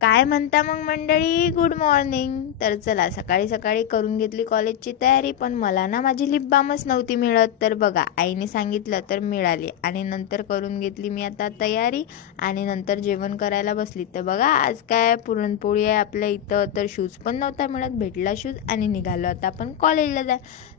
काय म्हणता मग मंडळी, गुड मॉर्निंग. तर चला, सकाळी सकाळी करून घेतली कॉलेजची तयारी. पण मला ना माझी लिप बामच नव्हती मिळत. तर बघा, आईने सांगितलं तर मिळाली. आणि नंतर करून घेतली मी आता तयारी आणि नंतर जेवण करायला बसली. तर बघा, आज काय पुरणपोळी आहे आपल्या इथं. तर शूज पण नव्हता मिळत, भेटला शूज आणि निघालो आता आपण कॉलेजला जा.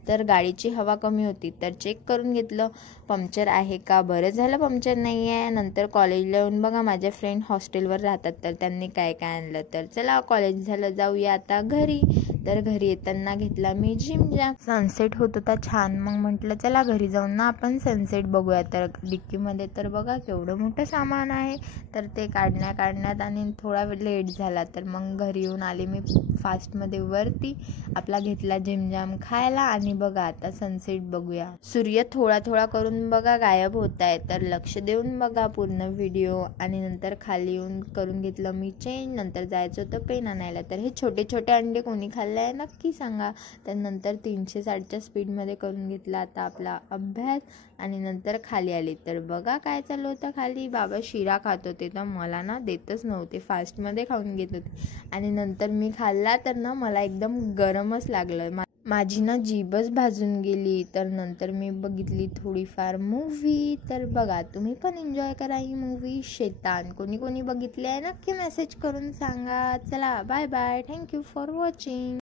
तर गाडीची हवा कमी होती तर चेक करून घेतलं पंक्चर आहे का. बरं झालं पंक्चर नाही आहे. नंतर कॉलेजला येऊन बघा, माझे फ्रेंड हॉस्टेलवर राहतात तर त्यांनी काय काय आणलं. तर चला, कॉलेज झालं, जाऊया आता घरी. तर घरी येताना घेतला मी जिमजॅम. सनसेट होत होता छान. मग म्हटलं चला घरी जाऊन ना आपण सनसेट बघूया. तर डिक्कीमध्ये तर बघा केवढं मोठं सामान आहे. तर ते काढण्यात आणि थोडा लेट झाला. तर मग घरी येऊन आले मी फास्टमध्ये वरती. आपला घेतला जिमजॅम खायला आणि बघा आता सनसेट बघूया. सूर्य थोडा थोडा करून बघा गायब होत आहे. तर लक्ष देऊन बघा पूर्ण व्हिडिओ. आणि नंतर खाली येऊन करून घेतलं मी चेंज. नंतर जायचं होतं पेन आणायला. तर हे छोटे छोटे अंडे कोणी खाल्ले आहे नक्की सांगा. तर नंतर 360च्या स्पीडमध्ये करून घेतला आता आपला अभ्यास. आणि नंतर खाली आली. तर बघा काय चालू होतं खाली. बाबा शिरा खात होते तर मला ना देतच नव्हते, फास्टमध्ये खाऊन घेत होते. आणि नंतर मी खाल्ला तर ना मला एकदम गरमच लागलं. माझी ना जीभच भाजून गेली. तर नंतर मी बघितली थोडीफार मूव्ही. तर बघा, तुम्ही पण एन्जॉय करा ही मूव्ही शैतान. कोणी कोणी बघितली आहे नक्की मेसेज करून सांगा. चला bye bye, thank you for watching.